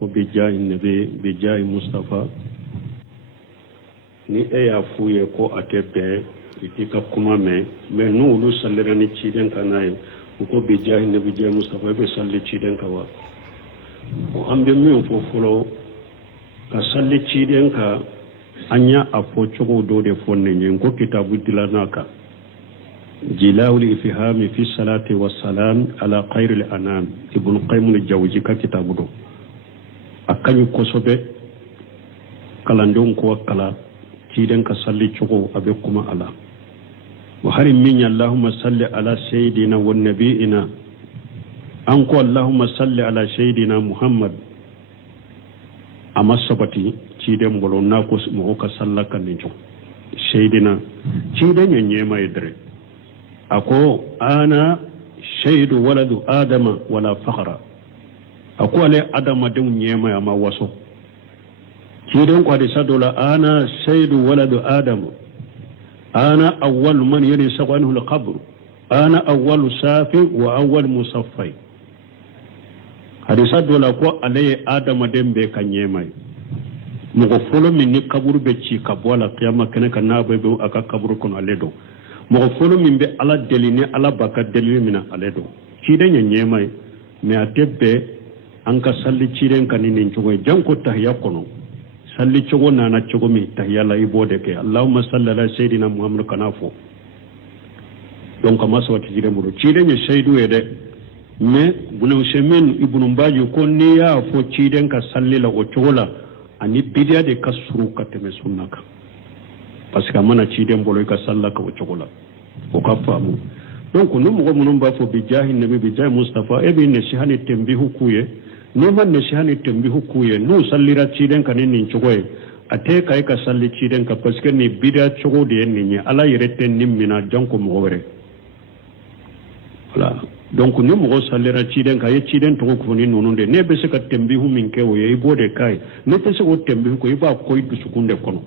وبجاه النبي بجاه مصطفى ni e ya fuye ko atepe itika kuma me no lu sallera ni ciden kanaye ko be jahi ne be jahi mustafa be salli ciden kawa o ambe mi fo fulo ka salli ciden ka anya afo chogo do de fonne nyen ko kitabu dilanaka jilawul ifhami fi salati wassalam ala khairil anam ibn qayyim al-jawzi ka kitabu do akanyu kosobe kalandon ko kala ciden ka salli chogo abe kuma ala wa harim min allahumma salli ala sayidina wan nabiyina an ko allahumma salli ala sayidina muhammad amma sabati ciden bolo na ko mo ka sallaka ni jo sayidina ciden yenye mai dare ako ana shaidu waladu adama wala fakhra ako ale adama dun nyema ya ma waso ciden ko de sadola ana shaidu waladu adama أنا أول من يرث عنه القبر أنا أول سافي وأول مصفي هذا سادولا كو عليه آدم دمبي كنيماي مغفول من قبر بيتشي كبوالا قيامة كنك نابي بو أكا قبر كن عليدو مغفول من بي على دليني على باكا دليني من عليدو كيدن ينيماي مي أتبه أنك سالي كيدن كنينين جوي جانكو تحيا كنو salli chogo nana chogo mi tahiyala ibode ke allahumma salli ala sayidina muhammad kanafo donc ma so tijire mulu cide ni saydu ede mais bunu semen ibnu mbaji ko ni ya fo ciden ka salli la o chogola ani bidia de kasuru kateme sunnaka parce que mana ciden bolo ka sallaka o chogola o ka famu donc no mo munum ba fo bi jahi nabi bi jahi mustafa e bi ne shihani tembihu kuye no man ne shihani tembihu kuye no sallira ciden kan ni chogoye ate kai ka salli ciden ka parce que ni bidia chogo de ni ala yerete nimmina janko mo wore voilà donc ni mo sallira ciden ka ye ciden to ko ni nono de ne be se ka tembihu min ke o ye bode kai ne te se o tembihu ko iba ko idu sukunde kono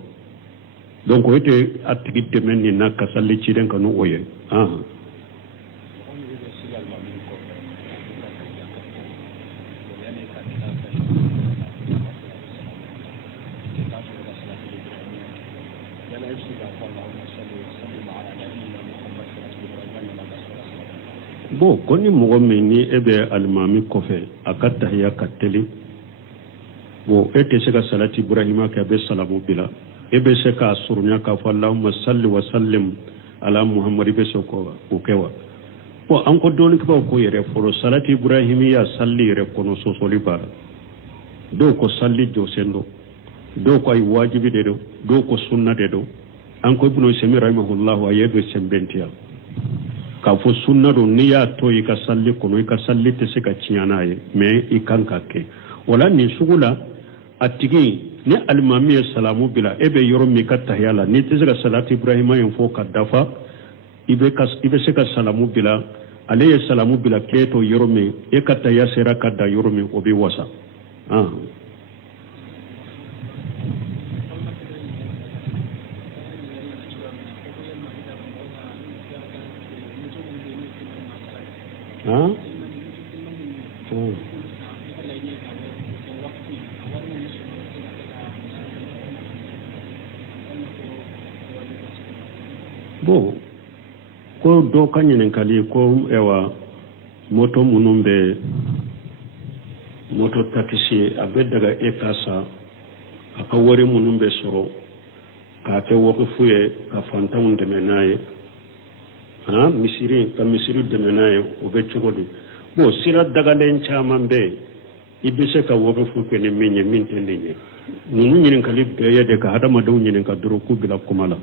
donc o ete atigite men ni na ka salli ciden ka no oye bo koni mogo meni ebe almami kofe akata ya kateli bo ete se ka salati ibrahima ka be salamu bila ebe se ka surunya ka fa allahumma salli wa sallim ala muhammad be so ko kewa bo an ko doni ko ko yere foro salati ibrahimi ya salli yere kono so soli bara do ko salli jo sendo do ko ay wajibi de do ko sunna de do an ko ibnu sami rahimahullah ayebe sembentiya ka fo sunna do ni ya to yi ka salli kono yi ka salli te se ka ciyana ye mais i kan ka ke wala ni sugula atigi ni almami salamu bila ebe yoro mi ka tahyala ni te se ka salati ibrahima yin fo ka dafa ibe se ka salamu bila ale ye salamu bila ke to yoro mi e ka tahya sera ka da yoro mi obi wasa bo ko do kanyenen kali ko ewa moto munumbe moto taxi abe daga e kasa aka wori munumbe soro ka te woko fuye ka fantamun de menaye misiri de menaye o be chogodi bo sira daga len chaman be ibise ka woko fu ke ne minye minte ne nunu nyin kali be yede ka hadama do nyin ka duro ku bila kumala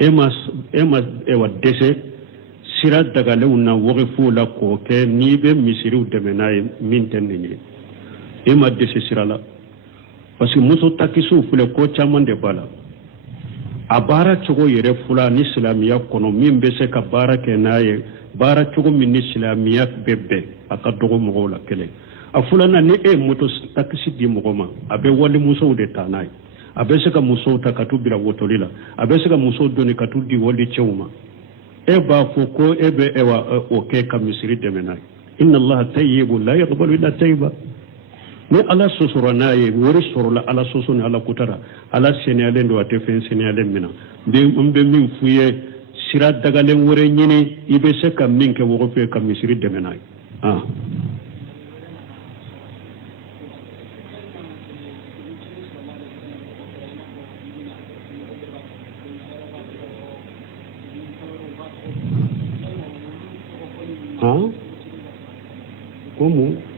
emas ewa dese sira daga lewna woko fu la ko ke ni be misiri de menaye minte ne ema dese sira la parce que muso takisu fule ko chaman de bala abara chogo yere fula ni islamiya kono min be se ka bara ke naye bara chogo min islamiya bebbe aka dogo mo la kele afula na ni moto taxi di mo ma abe wali muso de tanay abe se ka muso ta katubira wotolila abe se ka muso doni katudi wali chewma ba fo ko ebe ewa o ke ka misiri de menay inna allaha tayyibun la yaqbalu illa tayyiba mais ala sosoro n'a ye wori sɔrɔ la ala soso ni ala kutara ala seneyalen don a tɛ fɛn seneyalen min na n bɛ min f'u ye sira dagalen wɛrɛ ɲini i bɛ se ka min kɛ wɔgɔfɛ ka misiri dɛmɛ n'a ye como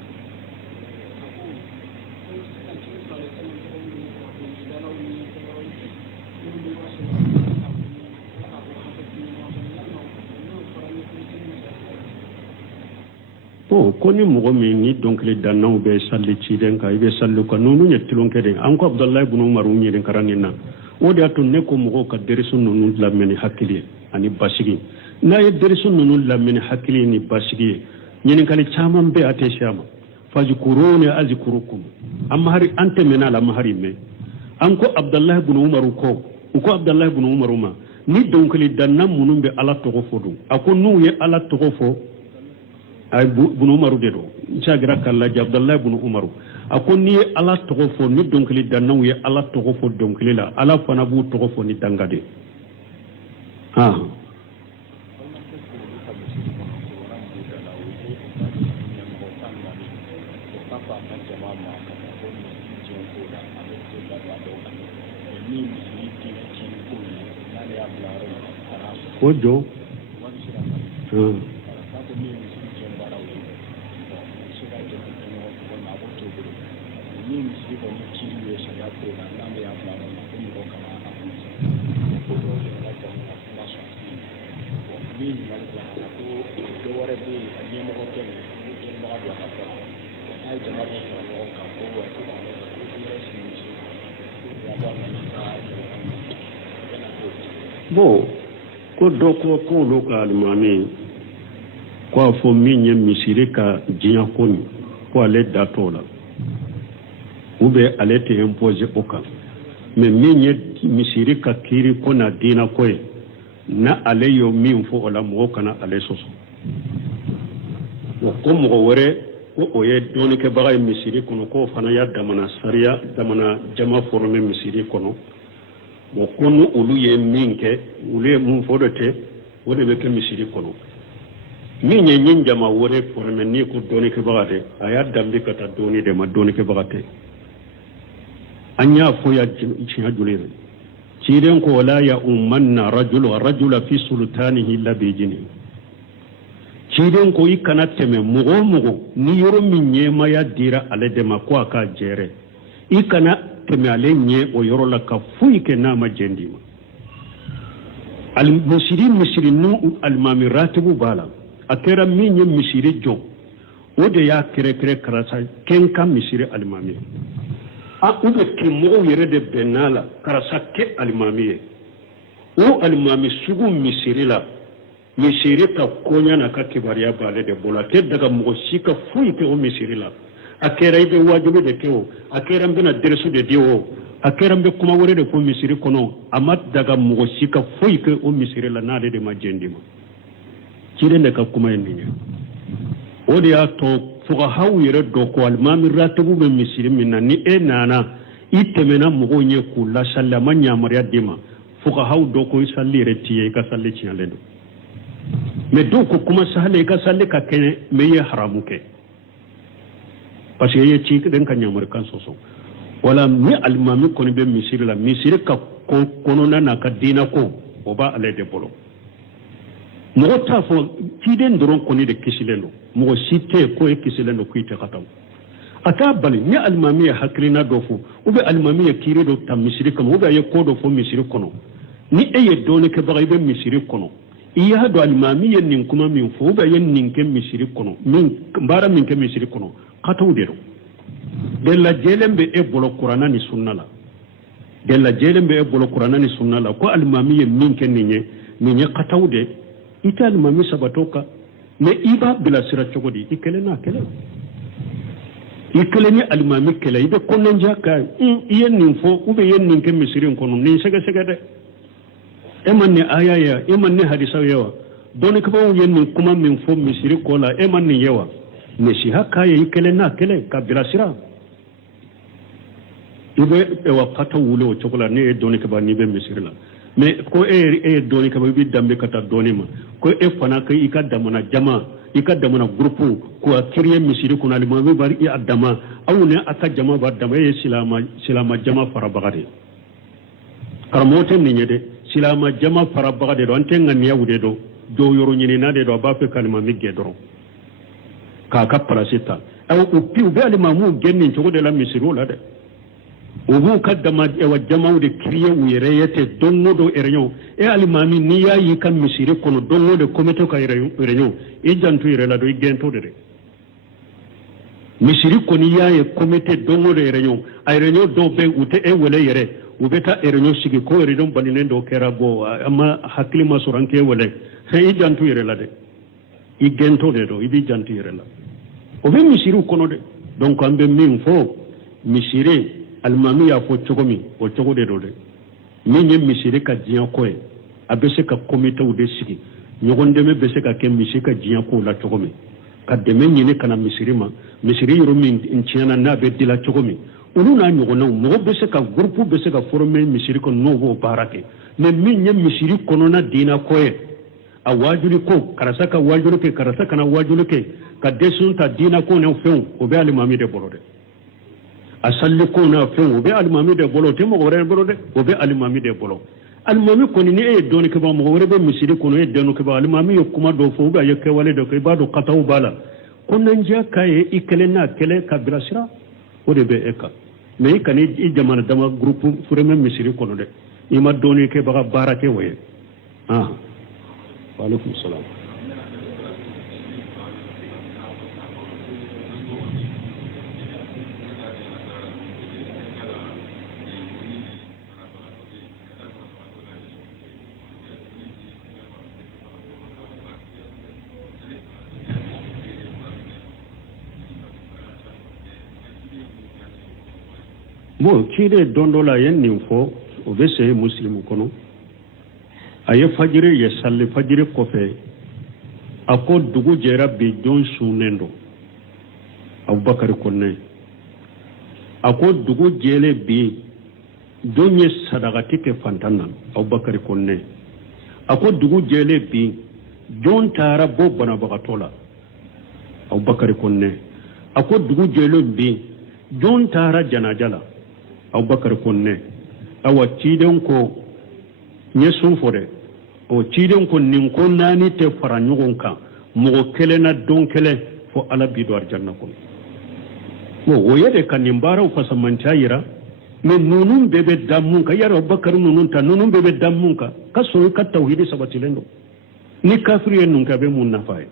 ko ni mɔgɔ min ni dɔnkili dannaw bɛ salli ciden kan i bɛ salli kan ninnu ye tulonkɛ de an ko abudulayi ibn umaru ɲininkara nin na o de y'a to ne ko mɔgɔw ka derisu ninnu lamɛn ni hakili ye ani basigi n'a ye derisu ninnu lamɛn ni hakili ni basigi ye ɲininkali caman bɛ a tɛ se a ma fazikuruni azikurukum an tɛmɛna a la mahari mɛn an ko abudulayi ibn umaru kɔ u ko abudulayi ibn umaru ma ni dɔnkili danna minnu bɛ ala tɔgɔ fɔ don a ko n'u ye ala tɔgɔ fɔ ay bunu umaru de do jagira kala abdallah ibn umaru ako ni ala togo fo ni donkili dannaw ye ala togo fo donkili la ala fana bu togo fo ni dangade ojo bon ko dɔ ko olu ka alimami ko a fɔ min ye misiri ka diɲɛ ko nin ko ale da t'o la ou bien ale tɛ imposer o kan mais min ye misiri ka kiiri ko na diina ko ye na ale y'o min fɔ o la mɔgɔ kana ale sɔsɔ ko mɔgɔ wɛrɛ ko o ye dɔɔnikɛbaga ye misiri kɔnɔ k'o fana y'a damana sariya damana jama forome misiri kɔnɔ bon ko ni olu ye min kɛ olu ye mun fɔ de tɛ o de bɛ kɛ misiri kɔnɔ min ye ɲin jama wɛrɛ forome ni ko dɔɔnikɛbaga dɛ a y'a danbe ka taa dɔɔni de ma dɔɔnikɛbaga tɛ an y'a fɔ ya tiɲɛ joli ye ciden ko wala ya ummanna rajula fi sultanihi labijini ciden ko i kana tɛmɛ mɔgɔ o mɔgɔ ni yɔrɔ min ɲɛmaya dira ale de ma ko a k'a jɛrɛ i kana tɛmɛ ale ɲɛ o yɔrɔ la ka foyi kɛ n'a ma jɛn d'i ma misiri nu alimami ratibu b'a la a kɛra min ye misiri jɔ o de y'a kɛrɛkɛrɛ karasa kɛn ka misiri alimami u bɛ kɛ mɔgɔw yɛrɛ de bɛnn'a la karasa kɛ alimami ye o alimami sugu misiri la misiri ka koɲa n'a ka kibaruya b'ale de bolo a tɛ daga mɔgɔ si ka foyi kɛ o misiri la a kɛra i bɛ wajibi de kɛ o a kɛra n bɛna dɛrɛsu de di o a kɛra n bɛ kuma wɛrɛ de fɔ misiri kɔnɔ a ma daga mɔgɔ si ka foyi kɛ o misiri la n'ale de ma jɛn di ma ciden de ka kuma ye nin ye o de y'a to fuqahaw yɛrɛ dɔ ko alimami ratibu bɛ misiri min na ni e nana i tɛmɛna mɔgɔw ɲɛ k'u lasalli a ma yamaruya d'i ma fuqahaw dɔ ko i salli yɛrɛ t'i ye i ka salli tiɲɛlen don mais dɔw ko kuma sahale i ka salli ka kɛnɛ mais i ye haramu kɛ parce que i ye ciden ka yamarukan sɔsɔ wala ni alimami kɔni bɛ misiri la misiri ka kɔnɔna n'a ka diina ko o b'a ale de bolo mɔgɔ t'a fɔ ciden dɔrɔn kɔni de kisilen don mɔgɔ si tɛ yen ko e kisilen don ko i tɛ ka taa a t'a bali ni alimami ye hakilina dɔ fɔ ou bien alimami ye kiiri dɔ ta misiri kama ou bien a ye ko dɔ fɔ misiri kɔnɔ ni e ye dɔɔnin kɛbaga i bɛ misiri kɔnɔ i y'a dɔn alimami ye nin kuma min fɔ ou bien ye nin kɛ misiri kɔnɔ baara min kɛ misiri kɔnɔ kataw de don de lajɛlen bɛ e bolo kuranna ni sunna la de lajɛlen bɛ e bolo kuranna ni sunna la ko alimami ye min kɛ nin ye kataw de i tɛ alimami sabatɔ kan mais i b'a bilasira cogo di i kɛlɛ n'a kɛlɛ i kɛlɛ ni alimami kɛlɛ i bɛ kɔnɔndiya kan i ye nin fɔ ou bien i ye nin kɛ misiri in kɔnɔ nin sɛgɛsɛgɛ dɛ e ma nin aya ye wa e ma nin hadisaw ye wa dɔɔnikɛbagaw ye nin kuma min fɔ misiri kɔ la e ma nin ye wa mesiha k'a ye i kɛlɛ n'a kɛlɛ ka bilasira ibe wa kata wulo o chokola ne doni ke ba ni be misiri la mais ko doni ke ba bi dambe kata doni ma ko fana kai ika damana jama ika damana groupe ko a créer misiri kuna lima be bari adama awne aka jama ba dama silama jama farabagade karamote ni nyede silama jama farabagade do ante ngani yawde do yoro nyini na de do ba fe kalima migge do ka parasita aw upi ube alimamu genni to de la misiro la de ubu kaddama e wa jama'u de kriye wire yete dongo do erenyo e alimami ni yayi kan misire kono dongo de komito ka erenyo e jantu ire la do gento de misiri koni yayi komite dongo de erenyo erenyo do be ute e wele yere ubeta erenyo sigi ko erenyo banine do kerabo amma haklima soranke wele e jantu ire la de i gento de do ibi jantu ire la o be misiru kono de donc ambe min fo misire almami ya fo chogomi o chogo de do de min ye misire ka jiya ko e abese ka komite u de sigi nyogonde me bese ka ke misire ka jiya ko la chogomi ka deme nyine kana misiri ma misiri yoro min inchiana na be dila chogomi ulu na nyogona mo bese ka groupe bese ka former misiri ko novo barake me min ye misiri kono na dina ko e a wajuri ko karasa ka wajuri ke karasa kana wajuri ke ka desunta dina ko ne fen o be alimami de bolode asalli ko na fen o be alimami de bolo te mo gore bolode o be alimami de bolo alimami ko ni e doni ke ba mo gore be misiri ko no e denu ke ba alimami yo kuma do fo ga yake wale do ke ba do kataw bala ko nan ja kaye ikele na kele ka birasira o de be eka me ikani i jamana dama groupe fureme misiri ko no de ima doni ke ba barake waye wa alaikum salam bon kide dondola yen ninfo o be se muslimu kono aye fajiri ye salli fajiri kofe ako dugu jera be don sunendo abubakar konne ako dugu jele be donye sadaqati ke fantanna abubakar konne ako dugu jele be don tara bo bana bagatola abubakar konne ako dugu jele be don tara janajala abubakar konne awa ciden ko nye sun fode o ciden ko nin ko nani te fara ɲɔgɔn kan mɔgɔ kelen na don kelen fo ala bi do arjanna kono mo o yede kan nin baaraw fasamanta yira mais nunun bɛɛ bɛ da mun kan yara abubakar nunun ta nunun bɛɛ bɛ da mun kan ka sɔrɔ ka tawhidi sabatilen do ni kafiri ye nun ka bɛ mun nafa ye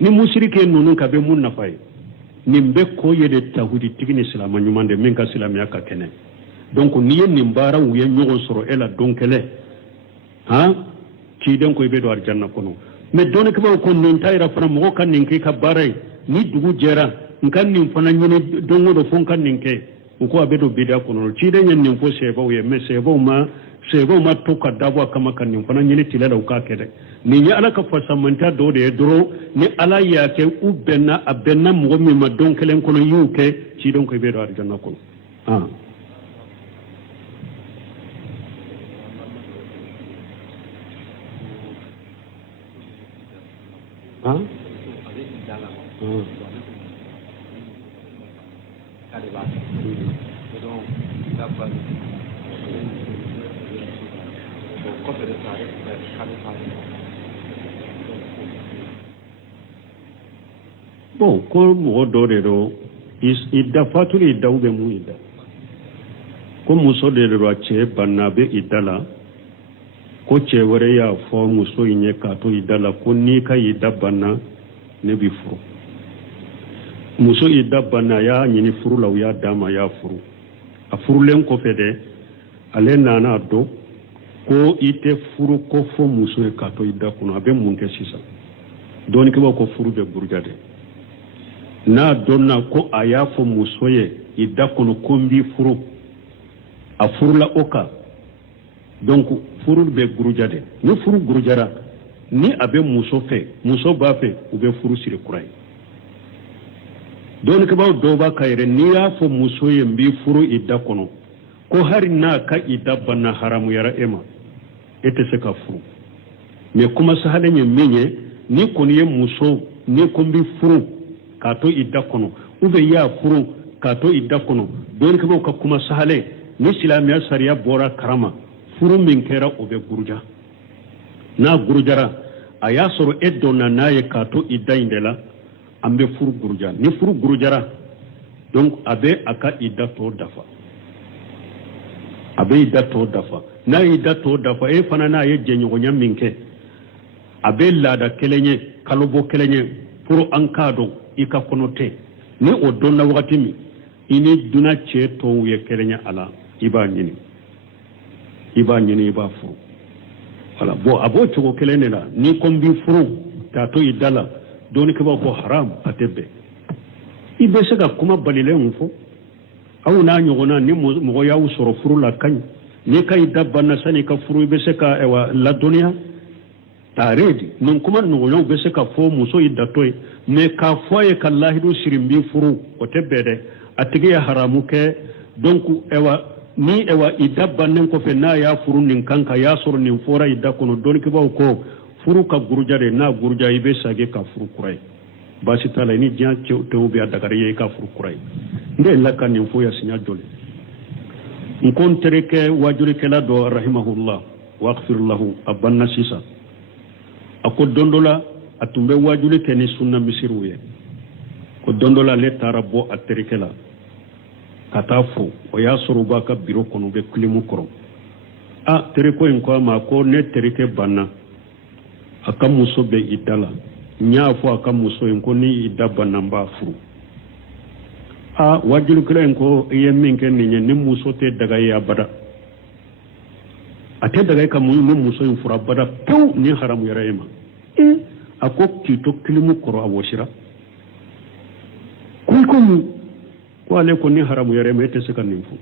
ni musiriki ye nunun ka bɛ mun nafa ye nin bɛ ko ye de tawhidi tigi ni silama ɲuman de min ka silamɛya ka kɛnɛ donc ni ye nin baaraw ye ɲɔgɔn sɔrɔ e la don kelen ciden ko i bɛ don arjanna kɔnɔ mais dɔnnikɛbaw ko nin ta yira fana mɔgɔ ka nin kɛ i ka baara ye ni dugu jɛra n ka nin fana ɲini don o don fo n ka nin kɛ u ko a bɛ don bidiya kɔnɔ ciden ye nin fɔ sɛbaw ye mais sɛbaw ma to ka dabɔ a kama ka nin fana ɲini tile la u k'a kɛ dɛ nin ye ala ka fasamanta dɔw de ye dɔrɔn ni ala y'a kɛ u bɛnna a bɛnna mɔgɔ min ma don kelen kɔnɔ y'u kɛ ciden ko i bɛ don arjanna kɔnɔ bon ko mɔgɔ dɔ de do i dafatuli i daw bɛ mun i da ko muso de do a cɛ banna a bɛ i da la ko cɛ wɛrɛ y'a fɔ muso in ye k'a to i da la ko n'i ka i da banna ne bi furu muso i da banna a y'a ɲini furu la u y'a d'a ma a y'a furu a furulen kɔfɛ dɛ ale nana dɔn ko i tɛ furu ko fɔ muso ye k'a to i da kɔnɔ a bɛ mun kɛ sisan dɔɔnikɛbaw ko furu bɛ buruja de n'a dɔnna ko a y'a fɔ muso ye i da kɔnɔ ko n b'i furu a furula o kan donc furu bɛ buruja de ni furu burujara ni a bɛ muso fɛ muso b'a fɛ u bɛ furu siri kura ye don ka ba do ba kayre ni ya fo muso ye mbi furu idda kono ko har na ka idda banna haramu yara ema ete se ka furu me kuma sa hada nye menye ni koni ye muso ni ko mbi furu ka to idda kono ube ya furu ka to idda kono don ka ba ka kuma sa hale ni silamiya sariya bora karama furu min kera obe gurja na gurjara aya soro eddo na naye ka to idda indela ambe furu gurja ni furu gurjara donc abe aka idda to dafa abe idda to dafa na idda to dafa e fana na ye jenyo nya minke abe lada kelenye kalobo kelenye pour ankado ika konote ni o donna wakati mi ini duna che to ye kelenya ala iba nyini iba furu wala bo abo chogo kelene la ni kombi furu ta to idala doni ke ba ko haram atebe ibe sega kuma balile mfo au na nyogona ni mo ya usoro furu la kan ni kai dabba na sani ka furu ibe seka ewa la dunia taredi non kuma no yo be seka fo muso idatoy me ka foye kallahi do sirimbi furu o tebede atige ya haramu ke donc ewa ni ewa idabba nen ko fe na ya furu nin kanka ya soro nin fora idda kono doni ke ba ko furu ka gurjare na gurja ibe sage ka furu kurai basi tala ni jan tew be adagare ye ka furu kurai nde la kan nin fo ya sinya jole nkon tereke wajuri kala do rahimahullah waghfir lahu abanna sisa ako dondola atumbe wajuri keni sunna misiruye ko dondola le tarabo aterikela katafu o ya soruba ka biro kono be klimu koro a tereko en ko ma ko ne terike banna aka muso be idala nya fo aka muso en ko ni idaba namba furu a wajulu kala en ko yemin ken ni muso te daga ya bada ate daga ka mu muso en fura bada pew ni haramu yara ema ako kito klimu koro awoshira ko ale ko ni haramu yare me te seka nimfu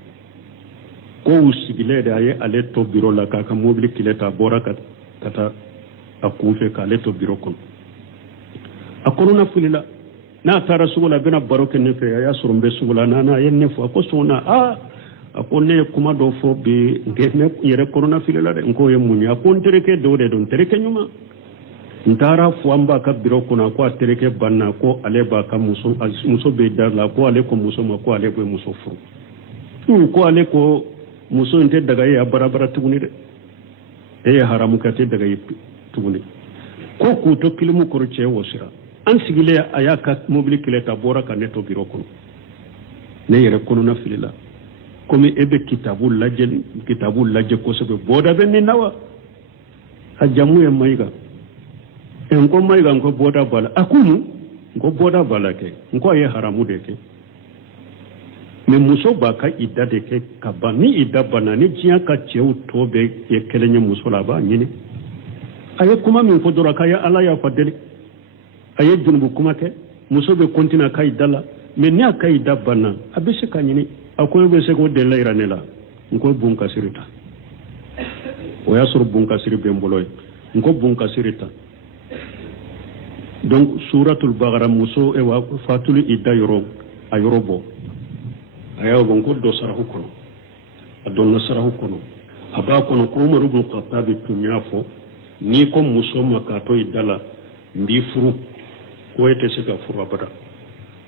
ko usigile da ye ale to biro la ka mobile kileta bora kata akufe ka ale to biro kon akorona fulila na tara sugula bena baroke ne fe ya surumbe sugula na yenne fu ko sona akone kuma do fo be ngene yere corona fulila de ko ye munya ko ntereke do de don tereke nyuma ntara fuamba ka biro kuna ko tereke banna ko ale ba ka muso be darla ko ale ko muso ma ko ale ko muso furu ko ale ko muso inte daga ya barabara tuguni de e haramu ka te daga tuguni ko ku to kilmu ko ce wosira an sigile ayaka mobile kileta bora ka neto biro kuno ne yere kono na filila komi ebe kitabul lajje ko sebe boda ben ni nawa ajamu ya maiga en ko maiga ko boda bala akunu ko boda bala ke ko ye haramu de ke me muso ba ka idda de ke ka bani idda bana ni jiya ka cewu tobe ye kelenye muso la ba nyini aye kuma min ko dora ka ya ala ya fadeli aye junubu kuma ke muso be kontina ka idala me ne ka idda bana abese ka nyini akoy be se ko de layra ne la ko bunka sirita o ya sur bunka siri be mboloy ko bunka sirita donc suratul bagara muso e wa fatul idda yoro ayorobo ayaw gonko do sarahu kono adon sarahu kono aba kono ko Umar ibn Khattab tunyafo ni ko muso makato idala ndi furu ko ete sika furu abada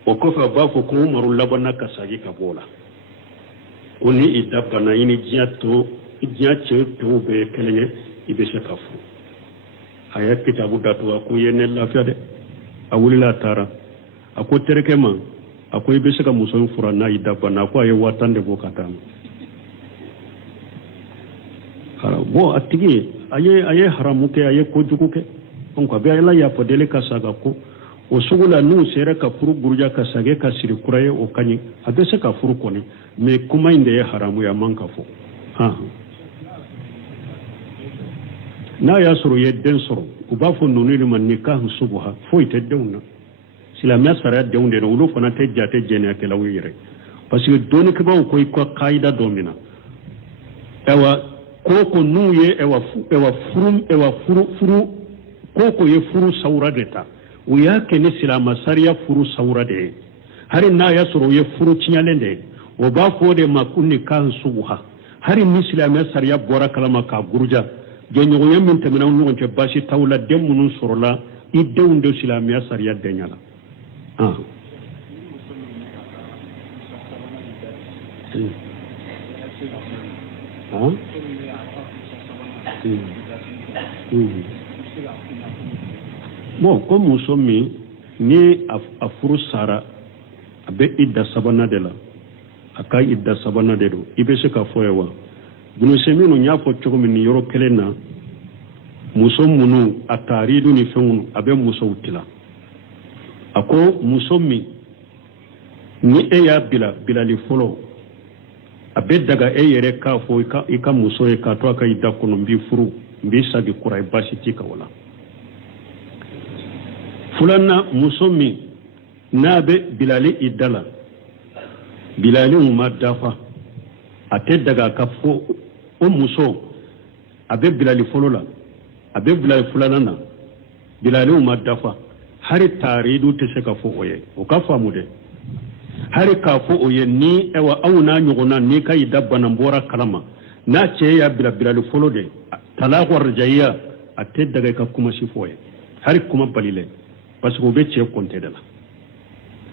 o ko fa ba ko Umar labana kasagi ka bola oni idda bana ini jiato jiache to be kelenye ibe sika furu aya kitabu datu ko yene lafiya de awulila tara ako tereke ma ako ibe sika muso fura na idda bana ko aye watande bo katama bo atigi aye haramu ke aye ko juku ke on ko be ala ya podele ka saga ko o sugula nu sere ka furu burja ka sage ka siri kuraye o kanyi abe se ka furu koni me kuma inde ya haramu ya manka fo na ya soro yedden soro ku ba fo nonu ni man nikah subha fo ite dewna silamia sara dewnde no ulo fana te jate jene akela wire parce que doni ke ba ko qaida domina ewa koko nuye ewa furu koko ye furu saura deta uya kene silama sariya furu saura de hari na ya soro ye furu tinyalende o ba fo de makunni kan subha hari mislam ya sariya bora kalama ka gurja je nyogo yam min tamina nyogo te bashi tawla dem munun sorola idde unde islam ya sariya denyala bon comme musomi ni a furu sara abe idda sabana de la aka idda sabana de do ibe se ka foyewa bunu semino nya fo cogo min ni yoro kelena muso munu ataridu ni fenunu abe muso utila ako musomi ni e ya bilali folo abe daga e yere ka fo ika muso e ka to aka idda kono mbi furu mbi sagi kurai basiti ka wala fulanna musomi nabe bilali idala bilali umma dafa ate daga ka fo o muso abe bilali folola abe bilali fulanana bilali umma dafa hari taridu te se ka fo oye o ka famu de hari ka fo oye ni ewa awna nyogona ni kay dabana mbora kalama na ce ya bilali folo de talaqu arjaiya ate daga ka kuma si foye hari kuma balile parce que be ce konte de la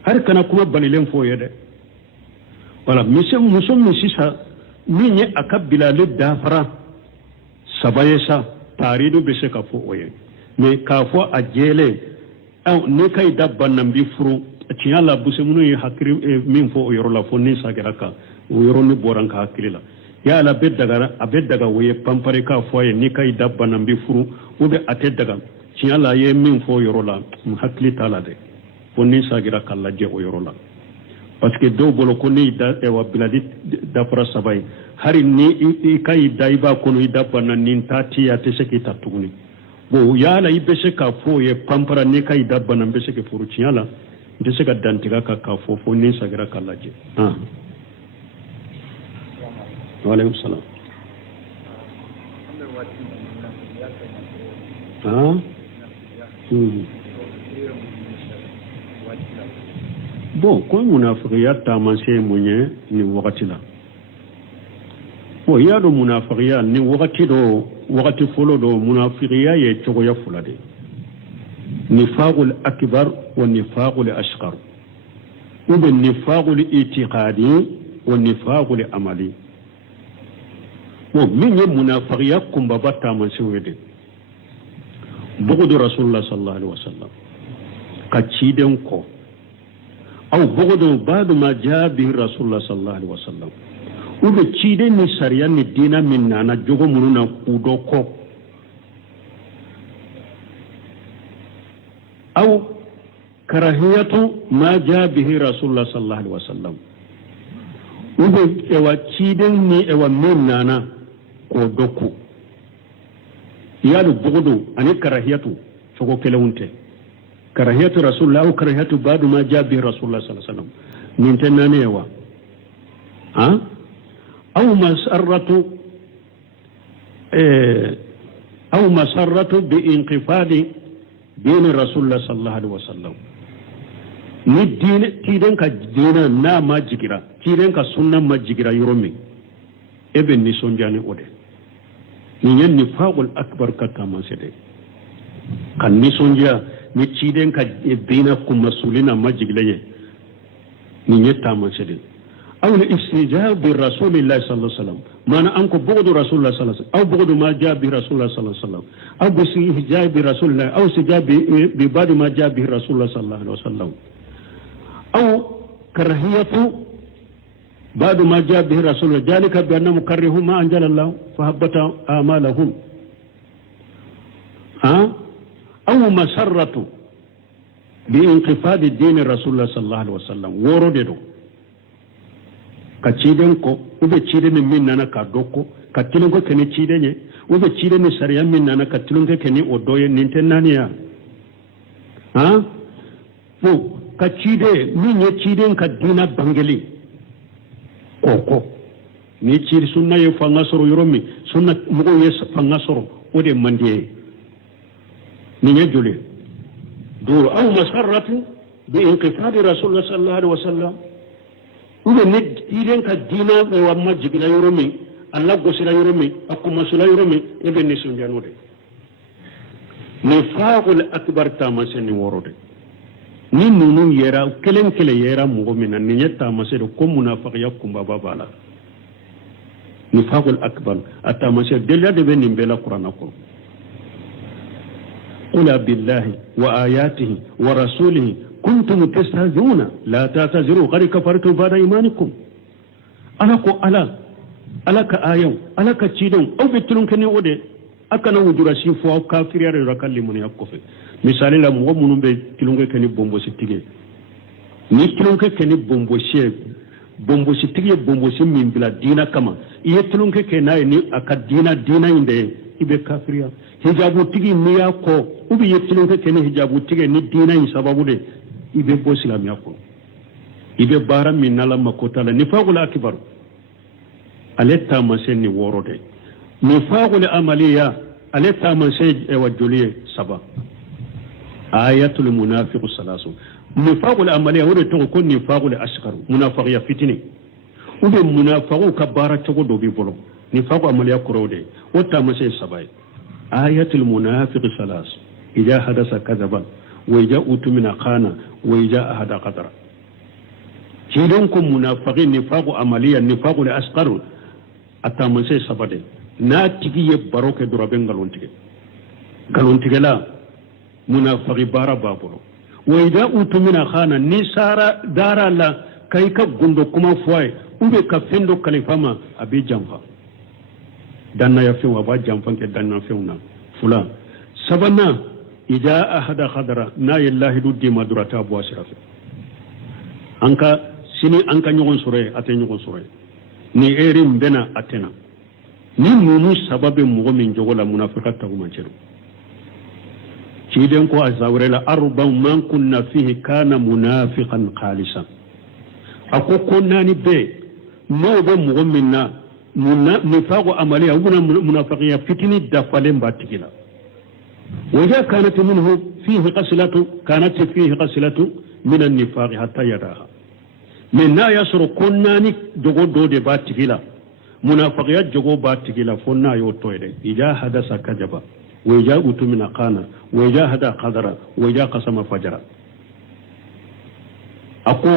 har kana kuma balilen foye de wala muso misisa ni aka bilale dafara sabayesa taridu be se ka fo oye mais ka fo a jele ne kay dabban nan bi furu ci yalla bu se munu hakri min fo o yoro la fo ni sageraka o yoro ni boran ka hakri la ya la be daga woye pampare ka fo ye ni kay dabban nan bi furu o be ate daga ci yalla ye min fo yoro la hakli tala de fo ni sageraka la je o yoro la parce que do bolo ko ni da e wa biladi da para sabai hari ni kai daiba ko no ida bana nin tati ya te seki tatuguni bo yala ibe se ka fo ye pampara ni kai da bana be seki furuci yala de se ka dantiga ka fo ni sagira kalaje wa alaikum salam bon ko munafiqiya tamanse munye ni wakati la bo ya do munafiqiya ni wakati folo do munafiqiya ye chogo ya fulade nifaqul akbar wa nifaqul ashqar ube nifaqul itiqadi wa nifaqul amali bo min ye munafiqiya kumba tamanse wede bugudu rasulullah sallallahu alaihi wasallam ka ciden ko aw bogodo badu ma jabi rasulullah sallallahu alaihi wasallam ube cide ni sariya ni dina min nana jogo mununa kudo ko aw karahiyatu ma jabi rasulullah sallallahu alaihi wasallam ube ewa cide ni ewa min nana ko doko yadu bogodo ani karahiyatu jogo kelewunte karahiyatu rasulullah au karahiyatu badu ma jabi rasulullah sallallahu alaihi wasallam nintena newa au masarratu bi inqifadi din rasulullah sallallahu alaihi wasallam ni din tiden ka dina na majigira tiden ka sunna majigira yoromi ebe ni sonjani ode ni nyen ni faqul akbar katama sede kan ni sonja ni ciden ka bina kuma sulina majiglaye ni nyeta masede aw ni istijab bi rasulillah sallallahu alaihi wasallam mana anko bugudu rasulullah sallallahu alaihi wasallam aw bugudu ma jaa bi rasulullah sallallahu alaihi wasallam aw bi istijab bi rasulillah aw istijab bi ba'd ma jaa bi rasulullah sallallahu alaihi wasallam aw karahiyatu ba'd ma jaa bi rasulullah dalika bi anna mukarrihu ma anjalallahu fa habata amalahum أو مسرة بانقفاض الدين رسول الله صلى الله عليه وسلم ورددو كتشيدن كو وبه تشيدن من نانا كادوكو كتلون كو كني تشيدن وبه تشيدن سريا من نانا كتلون كو كني اودوي نينتنانيا فو كتشيدن من يتشيدن كدينا بانجلي كوكو ni ciri sunna ye fanga soro yoromi sunna mugo ye fanga soro ode mandiye ni nyejule duro aw masarratu بانقفاض رسول الله صلى الله عليه وسلم ومن إذن كدينا وما جبنا يرمي الله قصر يرمي أكو مسؤول يرمي ابن نسون جانوري نفاق الأكبر تامسني ورده ni nunu yera kelen kele yera mugo mina ni yetta masere ko munafiqiya kumba babala nifaqul akbar atamasir della de benin bela qur'ana ko qul billahi wa ayatihi wa rasulihi kuntum tastahzi'una la ta'tazuru qad kafartum ba'da imanikum ala ko ala ka ayan ala ka cidon au bitrun kene ode akana wujura si fo kafiriyare rakalli mun yakofe misali la mo munum be kilunge keni bombo sitige ni kilunge keni bombo sitige bombo si min bila dina kama iye kilunge kenai ni akadina dina inde ibe kafiriya hijabu tigi miya ko ubi ye kilunge keni hijabu tige ni dina in sababu de ibe bo islam yako ibe bara min nala makota la nifaqul akbar aletta maseni worode nifaqul amaliya aletta masej e wajuliye saba ayatul munafiqu salasu nifaqul amaliya wode to ko nifaqul asghar munafiqiya fitini ube munafiqu kabara to do bi bolo nifaqu amaliya kurode wata masej sabai ayatul munafiqu salasu idha hadasa kadhaban wa idha utumina khana wa idha ahada qadara kidon ko munafiqin nifaqu amaliya nifaqul asghar atamasej sabade na tigi ye baroke durabe galontige la munafaqi bara baburo wa idha utumina khana ni sara dara la kai ka gundo kuma fuai ube ka fendo kalifama abi jamfa danna ya fi wa ba jamfa ke danna fi una fula sabana idha ahada khadara na yallahi duddi madurata bu asrafi anka sini anka nyogon sure ate nyogon sure ni erim bena atena ni nunu sababe mugo min jogola munafiqa taguma cero ciden ko azawrela arba man kunna fihi kana munafiqan khalisan ako konnani be no be mugo minna nifaqo amaliya ubuna munafiqiya fitini dafale mbatigila وإذا كانت منه فيه قسلة من النفاق حتى يراها من لا يسر كناني جغو دو باتكلا منافقيات جغو باتكلا فنا يوتويد إذا حدث كذبا وإذا أتمنى قانا وإذا هدى قدرا وإذا قسم فجرا أكو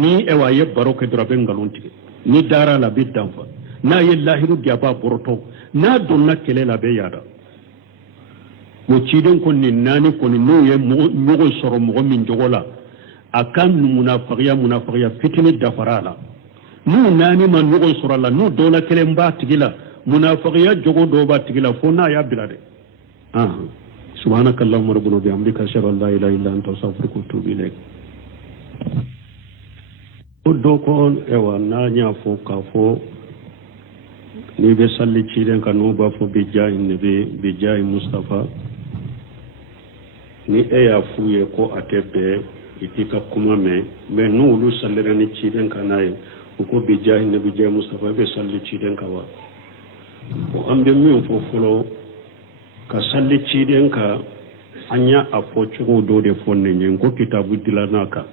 ني إواية بروك درابين غلونتك ني دارا لبيت دانفا نا يلاهي رجابا بروتو نا دونا كليلا بيادا وچيدن كوني ناني كوني نوية مغل سرو مغمين جغولا أكام منافقيا فتنة دفرالا نو ناني من مغل سرو لا نو دولا كلم باتكلا منافقيا جغو دو باتكلا فونا يا بلادي سبحانك اللهم ربنا بحمدك أشهد أن لا إله إلا أنت أستغفرك وأتوب إليك dokon ewa na nya fo ka fo ni be salli ciiden ka no ba fo be jaay nabi be jaay mustafa ni eya fuye ko atebe itika kuma me no lu sallere ni ciiden ka nay ko be jaay nabi jaay mustafa be salli ciiden ka wa ko ambe mi fo folo ka salli ciiden ka anya afo chugo do de fonne nyen ko kitabu dilanaka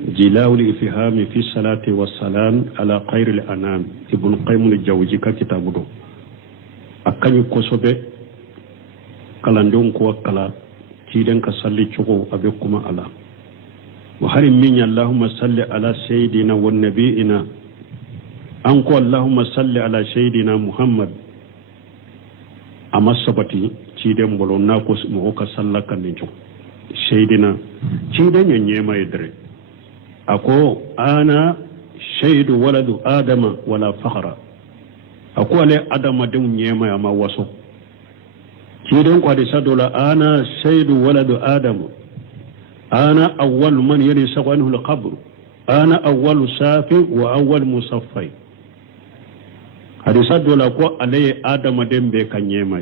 جلاء الإفهام في الصلاة والسلام على خير الأنام ابن القيم الجوزي كتابه أكاني كوسوبة كلاندون كوا كلا تيدن كسالي تشوكو أبيكما على وهل من اللهم صل على سيدنا والنبينا أنكو اللهم صل على سيدنا محمد أما سبتي تيدن بلونا كوس موكا صلى كنجو سيدنا تيدن ينيما يدري أكو أنا شهد ولد آدم ولا فخر أكو على آدم دون يما يما وصو كيدون قد سدولا أنا شهد ولد آدم أنا أول من يرث عنه القبر أنا أول سافي وأول مصفي هذا سدولا أكو على آدم دون بكن يما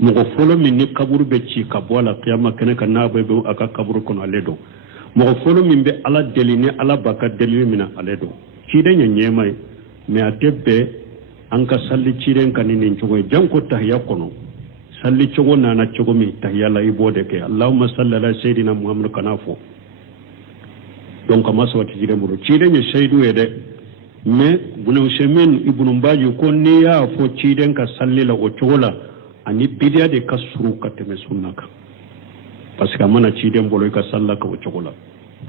مغفول مني قبر بتشي كبولا قيامة كنا كنابه أكا قبر كن عليه mɔgɔ fɔlɔ min bɛ ala deli ni ala ba ka deli min na ale don ciden ye ɲɛma ye mɛ a tɛ bɛn an ka salli ciden ka ni nin cogo ye janko tahiya kɔnɔ salli cogo nana cogo min tahiya la i b'o de kɛ allahumma salli ala sayidina muhammad kana fɔ donc kama sawati ciden bolo ciden ye shaidu ye de mais buna shemen ibnu mbaji ko ne ya fo ciden ka sallila o cogola ani bidia de ka suru ka teme sunna ka parce que mana ciden bolo ka salla ka o cogola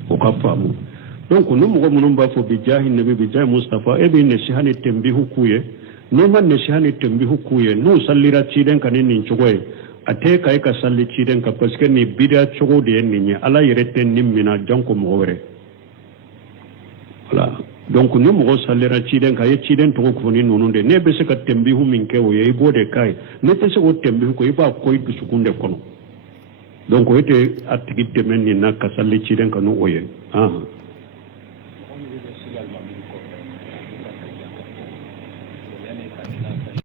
o ka famu donc no mo munum ba fo bi jahi nabi bi jahi mustafa e bi ne shihani tembihu kuye no man ne shihani tembihu kuye no sallira ciden ka nin cogoye ate kai ka salli ciden ka parce que ni bidia cogo de ni ala yerete nimmina janko mo wore voilà donc ni mo sallira ciden ka ye ciden to ko ni nonunde ne be se ka tembihu min ke o ye bode kai ne te se ko tembihu ko iba ko itu sukunde kono donc o ite atigi demen ni na ka salli ciden ka no oye